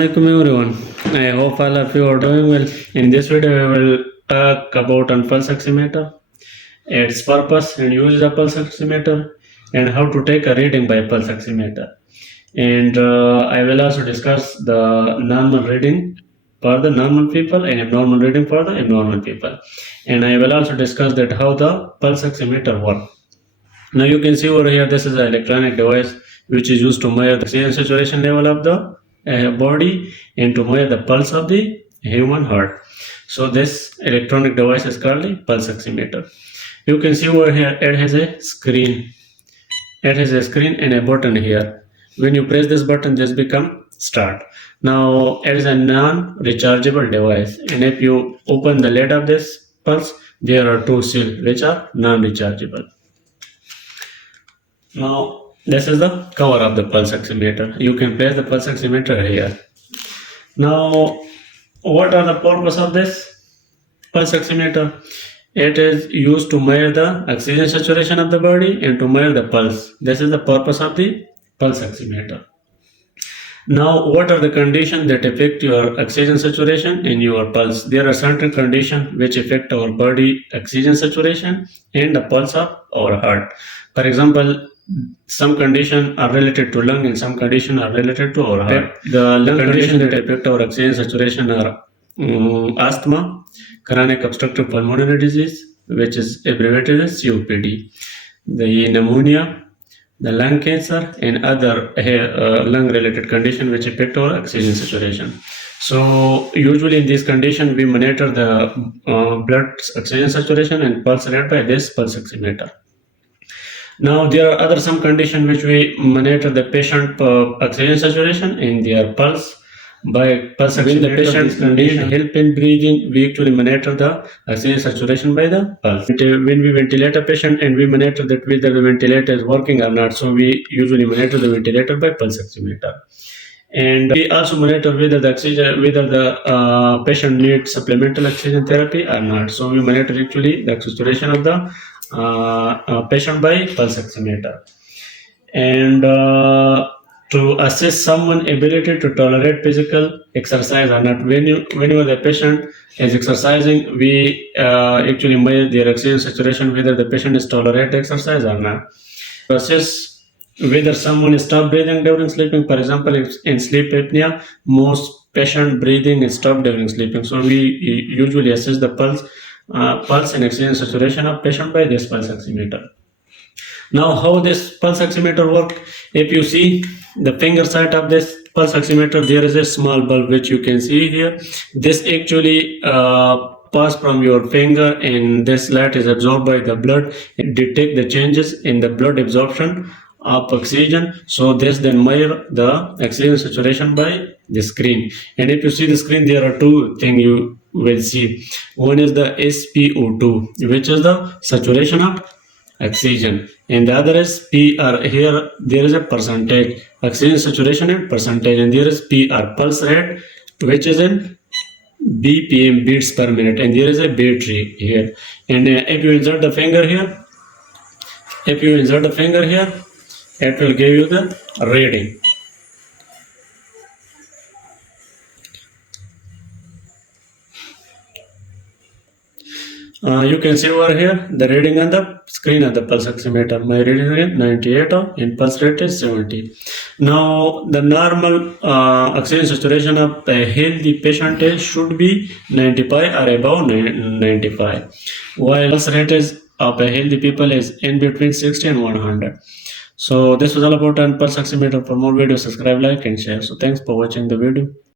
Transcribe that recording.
Welcome everyone. I hope all of you are doing well. In this video, we will talk about on pulse oximeter, its purpose and use of pulse oximeter, and how to take a reading by pulse oximeter. And I will also discuss the normal reading for the normal people and abnormal reading for the abnormal people. And I will also discuss that how the pulse oximeter works. Now you can see over here, this is an electronic device which is used to measure the oxygen saturation level of the body and to measure the pulse of the human heart. So this electronic device is called the pulse oximeter. You can see over here, it has a screen. It has a screen and a button here. When you press this button, this become start. Now it is a non-rechargeable device, and if you open the lid of this pulse, there are two seals which are non-rechargeable. Now, this is the cover of the pulse oximeter. You can place the pulse oximeter here. Now, what are the purpose of this pulse oximeter? It is used to measure the oxygen saturation of the body and to measure the pulse. This is the purpose of the pulse oximeter. Now, what are the conditions that affect your oxygen saturation and your pulse? There are certain conditions which affect our body oxygen saturation and the pulse of our heart. For example, some conditions are related to lung and some conditions are related to our heart. The lung conditions that affect our oxygen saturation are asthma, chronic obstructive pulmonary disease, which is abbreviated as COPD, the pneumonia, the lung cancer, and other lung-related conditions which affect our oxygen saturation. So usually in this condition, we monitor the blood oxygen saturation and pulse rate by this pulse oximeter. Now there are some conditions which we monitor the patient oxygen saturation and their pulse by pulse oximeter. When the patient needs help in breathing, we actually monitor the oxygen saturation by the pulse. When we ventilate a patient and we monitor that whether the ventilator is working or not, so we usually monitor the ventilator by pulse oximeter. And we also monitor whether the patient needs supplemental oxygen therapy or not. So we monitor actually the saturation of the patient by pulse oximeter. And to assess someone's ability to tolerate physical exercise or not, whenever the patient is exercising, we actually measure their oxygen saturation whether the patient is tolerate exercise or not. To assess whether someone is stop breathing during sleeping. For example, in sleep apnea, most patient breathing is stopped during sleeping. So we usually assess the pulse and oxygen saturation of patient by this pulse oximeter. Now, how this pulse oximeter work? If you see the finger side of this pulse oximeter, there is a small bulb which you can see here. This actually pass from your finger, and this light is absorbed by the blood. It detect the changes in the blood absorption of oxygen. So this then measure the oxygen saturation by the screen. And if you see the screen, there are two things you will see. One is the SpO2, which is the saturation of oxygen, and the other is PR. Here there is a percentage, oxygen saturation and percentage, and there is PR, pulse rate, which is in BPM, beats per minute, and there is a battery here. And if you insert the finger here, it will give you the reading. You can see over here the reading on the screen of the pulse oximeter. My reading is 98 and pulse rate is 70. Now the normal oxygen saturation of a healthy patient should be 95 or above 95, while pulse rate of a healthy people is in between 60 and 100. So this was all about on pulse oximeter. For more videos, subscribe, like, and share. So thanks for watching the video.